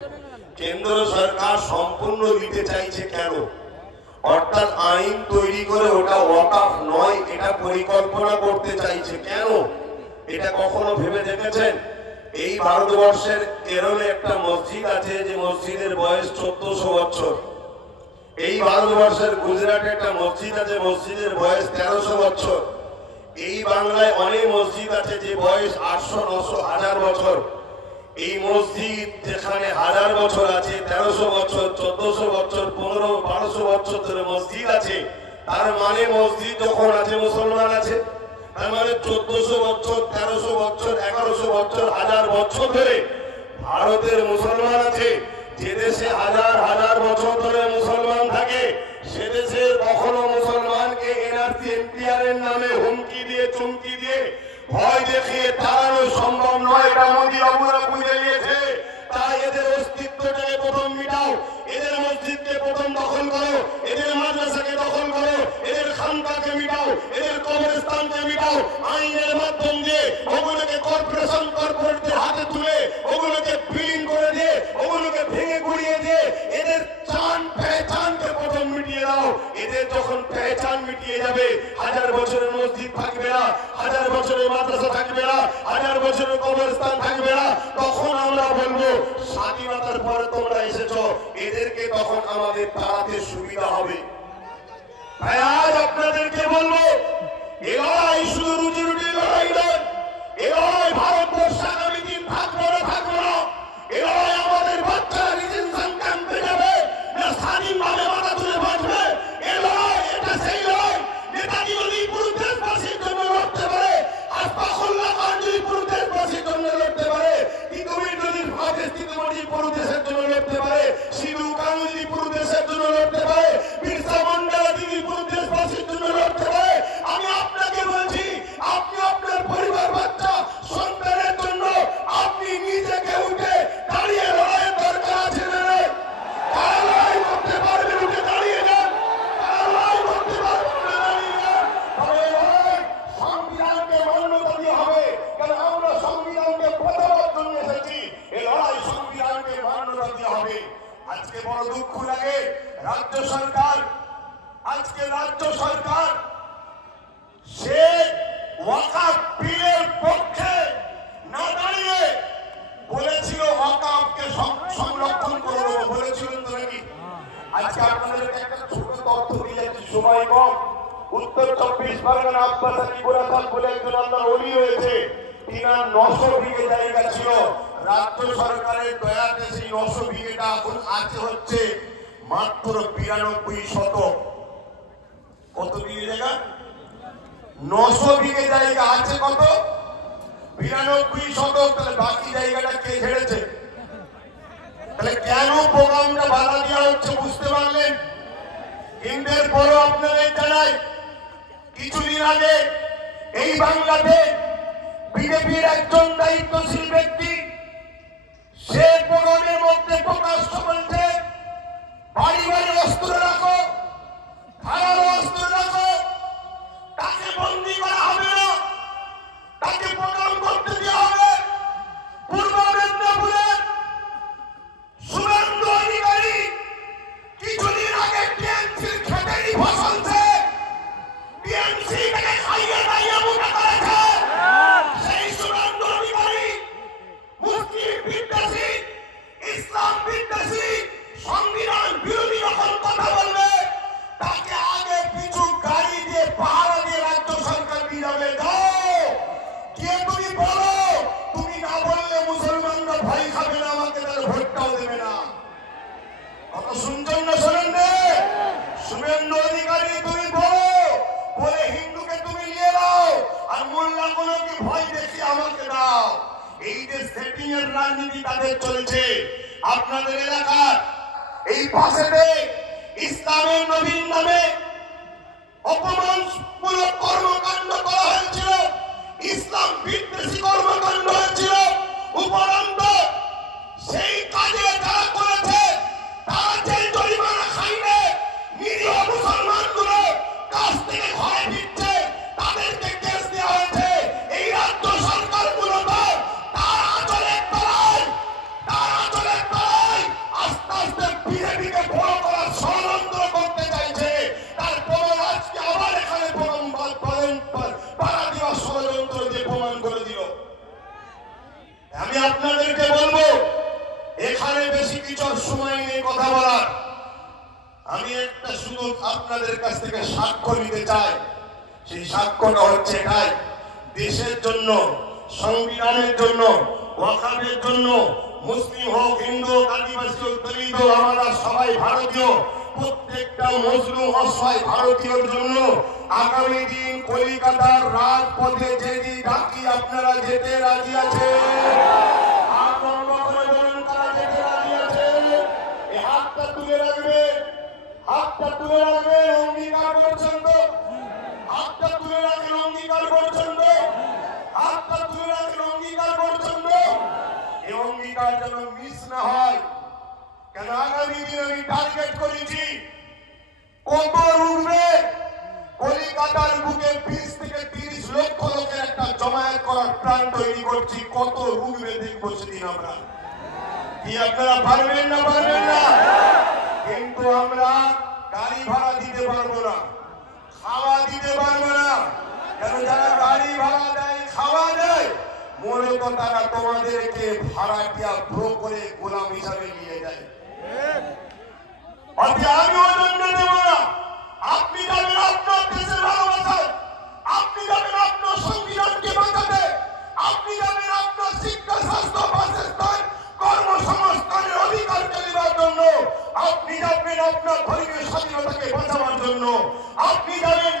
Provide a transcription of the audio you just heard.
কেন্দ্র সরকার সম্পূর্ণ দিতে চাইছে কেন? অর্থাৎ আইন তৈরি করে ওটা ওয়াকফ নয় এটা পরিকল্পনা করতে চাইছে কেন? এটা কখনো ভেবে দেখেছেন? এই ভারতবর্ষের কেরলে একটা মসজিদ আছে যে মসজিদের বয়স 1400 বছর। এই ভারতবর্ষের গুজরাটে একটা মসজিদ আছে মসজিদের বয়স 1300 বছর। এই বাংলায় অনেক মসজিদ আছে যে বয়স 800, 900, 1000 বছর। এই মসজিদ যেখানে 1000 বছর আছে, 1300 বছর, 1400 বছর, 1500, 1200 বছর ধরে মসজিদ আছে, তার মানে মসজিদ যখন আছে মুসলমান আছে। তার মানে 1400 বছর, 1300 বছর, 1100 বছর, 1000 বছর ধরে ভারতের মুসলমান আছে। যে দেশে হাজার হাজার বছর ধরে মুসলমান থাকে সে দেশের কখনো মুসলমানকে এনআরসি এনপিআর এর নামে হুমকি দিয়ে চুমকি দিয়ে ভয় দেখিয়ে তাড়ানো সম্ভব নয়। এটা মোদী বাবুরা বুঝে নিয়েছে। তাই এদের অস্তিত্বটাকে প্রথম মিটাও, এদের মসজিদকে প্রথম দখল করো, এদের মাদ্রাসাকে দখল করো, এদের খানকাকে মিটাও, এদের কবরস্থানকে মিটাও। আইনের মাধ্যম দিয়ে ওগুলোকে কর্পোরেটদের হাতে তুলে ওগুলোকে বিলীন করে দিয়ে ওগুলোকে ভেঙে গুড়িয়ে দিয়ে এদের পেহচানকে প্রথম মিটিয়ে দাও। এদের যখন পেহচান মিটিয়ে যাবে 1000 বছরের মসজিদ থাকবে না, 1000 বছরের মাদ্রাসা থাকবে না, 1000 বছরের কবরস্থান থাকবে না। তখন আমরা বলবো স্বাধীনতার পরে তোমরা এসেছো, এদেরকে তখন আমাদের তাড়াতে সুবিধা হবে। তাই আজ আপনাদেরকে বলবো এই লড়াই শুধু রুজি রুটির লড়াই নয়, এই লড়াই ভারতবর্ষ আগামী দিন থাকবো না থাকবো না। এই লড়াই আমাদের বাচ্চারা ডিটেনশন ক্যাম্পে যাবে না স্বাধীনভাবে মাথা তুলে বাঁচবে। এই লড়াই এটা সেই লড়াই নেতাজি যদি পুরো দেশবাসীর জন্য লড়তে পারে, আশফাকুল্লাহ খান যদি পুরো দেশবাসীর জন্য লড়তে পারে, তিতুমির যদি পুরো দেশের জন্য লড়তে পারে, সিধু কানু যদি পুরো দেশের জন্য লড়তে পারে, বিরসা মুন্ডা যদি পুরো দেশবাসীর জন্য লড়তে পারে, আমি আপনাকে বলছি আপনি আপনার পরিবার বাচ্চা সন্তানের জন্য আপনি নিজেকে উঠে দাঁড়িয়ে লড়াইয়ের দরকার আছে না? কারা লড়াই করতে পারবেন উঠে দাঁড়িয়ে যান, কারা লড়াই করতে পারবেন না দাঁড়িয়ে যান। তবে লড়াই সংবিধানকে মান্যতা দিয়ে হবে, কারণ আমরা সংবিধানকে প্রতিবাদ জন্য এসেছি। এই লড়াই সংবিধানকে মান্যতা দিয়ে হবে। আজকে বড় দুঃখ লাগে রাজ্য সরকার সে ওয়াকফ বিলের পক্ষে না দাঁড়িয়ে বলেছিল ওয়াকফকে সংরক্ষণ করে দেবো, বলেছিলেন তো নাকি? আজকে আপনাদেরকে একটা ছোট তথ্য দিয়ে যাচ্ছি, সময় কম। উত্তর 24 পরগনা আব্বাস আলী বুড়াখাল বলে একজন আল্লাহর ওলি রয়েছে, তিনার 900 বিঘে জায়গা ছিল। রাজ্য সরকারের দয়াতে সেই 900 বিঘেটা এখন আছে হচ্ছে মাত্র 92 শতক। কত বিঘে জায়গা? 900 বিঘে জায়গা আছে কত? 92 শতক। তাহলে বাকি জায়গাটা কে ছেড়েছে? তাহলে কেন প্রোগ্রামটা বাধা দেওয়া হচ্ছে বুঝতে পারলেন? কিন্তু এরপরও আপনাদের জানাই, কিছুদিন আগে এই বাংলাতে বিজেপির একজন দায়িত্বশীল ব্যক্তি সে প্রোগ্রামের মধ্যে প্রকাশ্য বলছে বাড়ি বাড়ি অস্ত্র রাখো, ধারালো অস্ত্র রাখো, তাকে বন্দী করা হবে না, তাকে প্রোগ্রাম করতে দেওয়া হবে। পূর্ব মেদিনীপুরের শুভেন্দু অধিকারী কিছুদিন আগে টিএমসির খেতেরই ফসলছে, টিএমসি থেকে খাইয়ে দাইয়ে মোটা করেছে। সেই শুভেন্দু অধিকারী মুসলিম বিদ্বেষী, ইসলাম বিদ্বেষী, সংবিধান বিরোধী যখন কথা বলবে তাকে আগে পিছু গাড়ি দিয়ে পাহারা দিয়ে রাজ্য সরকার নিয়ে যাবে। যাও গিয়ে তুমি বলো, তুমি না বললে মুসলমানরা ভয় খাবে না আমাকে, তাহলে ভোটটাও দেবে না। কথা শুনছেন না? শোনেন রে শুভেন্দু অধিকারী, তুমি বলো, বলে হিন্দুকে তুমি নিয়ে নাও আর মোল্লাগুলোকে ভয় দেখিয়ে আমাকে দাও। এই যে সেটিং এর রাজনীতি তাদের চলছে। আপনাদের এলাকার এই পাশেতে ইসলামের নবীন নামে অপমানমূলক কর্মকাণ্ড করা হয়েছিল, ইসলাম বিদ্বেষী কর্মকাণ্ড হয়েছিল। উপরন্ত সেই কাজে যারা করেছে তারা যে জরিমানা খাইলে নিরীহ মুসলমানগুলো কাছ থেকে ঘরে ফিরছে, তাদেরকে কেস দেওয়া হয়েছে। এই রাজ্য সরকার মূলত তার আঁচলের তলায় কিছু সময় নেই কথা বলার। আমি একটা শুধু আপনাদের কাছ থেকে সাক্ষ্য নিতে চাই। সেই সাক্ষ্যটা হচ্ছে এটাই, দেশের জন্য, সংবিধানের জন্য, ওয়াকাফের জন্য, মুসলিম হোক, হিন্দু হোক, আদিবাসী হোক, দলিত হোক, আমরা সবাই ভারতীয়। প্রত্যেকটা মজলুম অসহায় ভারতীয়র জন্য আগামী দিন কলিকাতার রাজপথে যেদি ডাকি আপনারা যেতে রাজি আছেন? হাত বন্ধ করে বলুন তারা যেতে রাজি আছে। এই হাতটা তুলে রাখবেন, হাতটা তুলে রাখবেন, অঙ্গীকার করছেন তো? হাতটা তুলে রাখেন, অঙ্গীকার করছেন তো? হাতটা তুলে রাখেন, অঙ্গীকার করছেন তো? এই অঙ্গীকার যেন মিস না হয়। কেন আগামী দিন আমি টার্গেট করেছি কত রুখবে কলিকাতার বুকে 20 থেকে 30 লক্ষ লোকের একটা জমায়েত করার প্ল্যান তৈরি করছি। কত রুখবে দেখবো সেদিন আমরা। কি আপনারা পারবেন না? পারবেন না? কিন্তু আমরা গাড়ি ভাড়া দিতে পারবো না, খাওয়া দিতে পারবো না। কেন যারা গাড়ি ভাড়া দেয়, খাওয়া দেয়, মূলত তারা তোমাদেরকে ভাড়াটিয়া ভ্রো করে গোলাম হিসাবে নিয়ে যায়। আমিও দণ্ড দেব না। আপনি যাবেন আপনার দেশের ভালোবাসায়, আপনি যাবেন আপনার সংবিধানকে বাঁচাতে, আপনি যাবেন আপনার শিক্ষা, স্বাস্থ্য, বাসস্থান, কর্মসংস্থানের অধিকারকে দেওয়ার জন্য, আপনি যাবেন আপনার ধর্মীয় স্বাধীনতাকে বাঁচাবার জন্য, আপনি যাবেন